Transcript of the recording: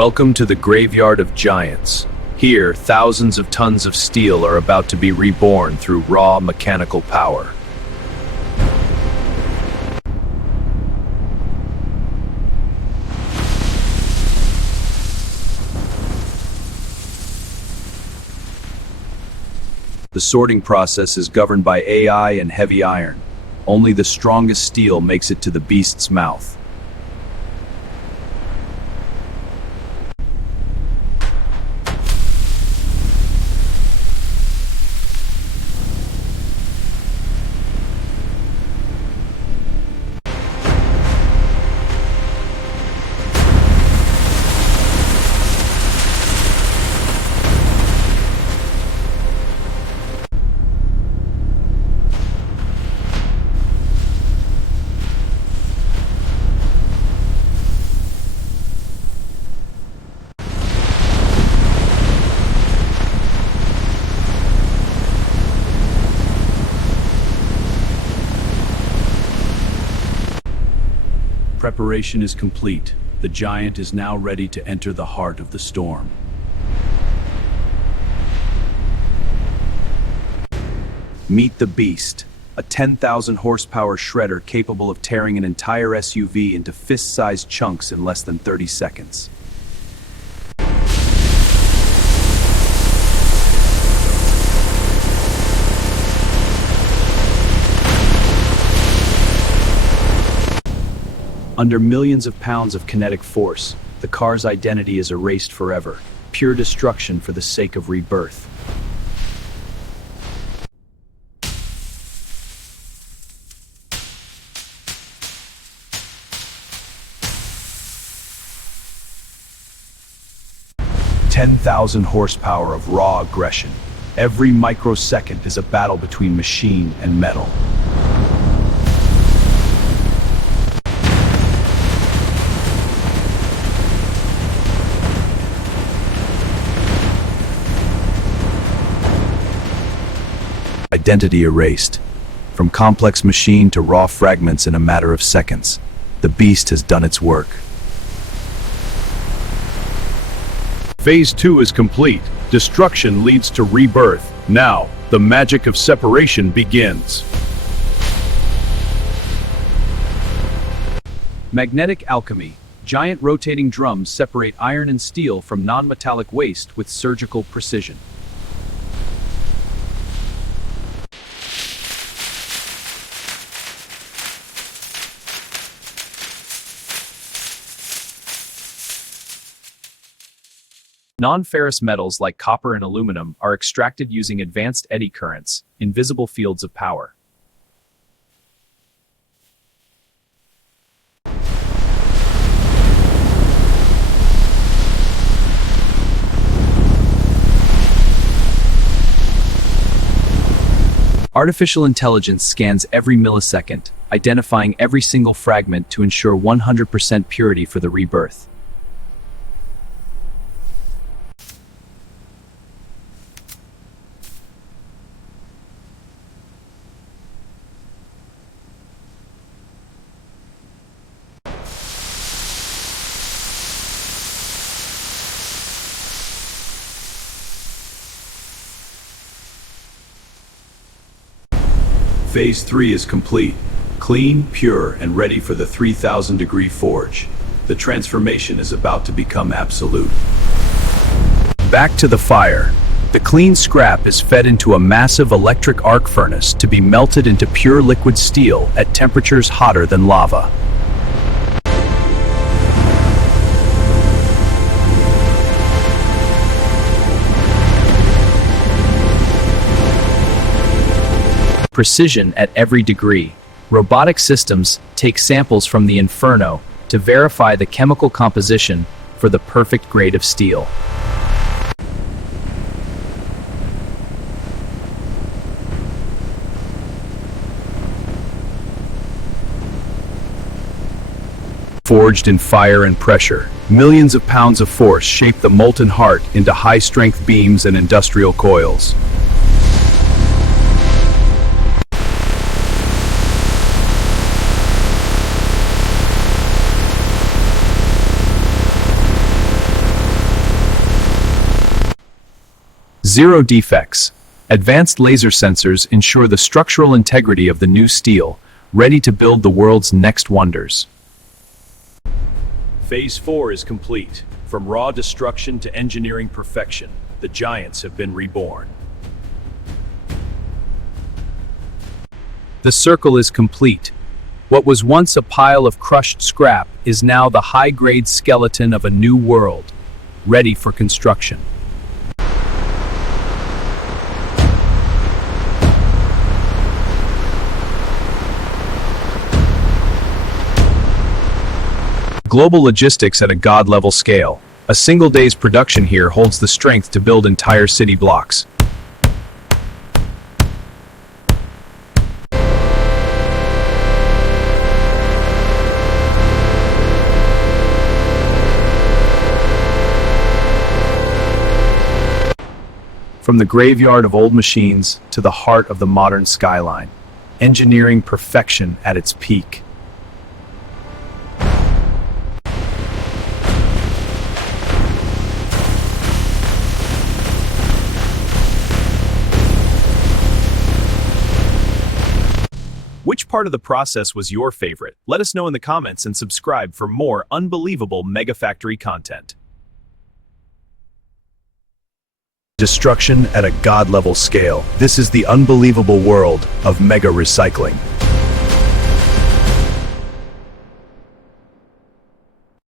Welcome to the graveyard of giants. Here, thousands of tons of steel are about to be reborn through raw mechanical power. The sorting process is governed by AI and heavy iron. Only the strongest steel makes it to the beast's mouth. Preparation is complete. The giant is now ready to enter the heart of the storm. Meet the beast, a 10,000 horsepower shredder capable of tearing an entire SUV into fist-sized chunks in less than 30 seconds. Under millions of pounds of kinetic force, the car's identity is erased forever. Pure destruction for the sake of rebirth. "10,000 horsepower of raw aggression. Every microsecond is a battle between machine and metal." Identity erased. From complex machine to raw fragments in a matter of seconds. The beast has done its work. Phase 2 is complete. Destruction leads to rebirth. Now, the magic of separation begins. Magnetic alchemy. Giant rotating drums separate iron and steel from non-metallic waste with surgical precision. Non-ferrous metals like copper and aluminum are extracted using advanced eddy currents, invisible fields of power. Artificial intelligence scans every millisecond, identifying every single fragment to ensure 100% purity for the rebirth. Phase 3 is complete. Clean, pure, and ready for the 3,000-degree forge. The transformation is about to become absolute. Back to the fire. The clean scrap is fed into a massive electric arc furnace to be melted into pure liquid steel at temperatures hotter than lava. Precision at every degree. Robotic systems take samples from the inferno to verify the chemical composition for the perfect grade of steel. Forged in fire and pressure, millions of pounds of force shape the molten heart into high-strength beams and industrial coils. Zero defects. Advanced laser sensors ensure the structural integrity of the new steel, ready to build the world's next wonders. Phase 4 is complete. From raw destruction to engineering perfection, the giants have been reborn. The circle is complete. What was once a pile of crushed scrap is now the high-grade skeleton of a new world, ready for construction. Global logistics at a god-level scale. A single day's production here holds the strength to build entire city blocks. From the graveyard of old machines to the heart of the modern Skyline, engineering perfection at its peak. Which part of the process was your favorite? Let us know in the comments and subscribe for more unbelievable Mega Factory content. Destruction at a god-level scale. This is the unbelievable world of mega recycling.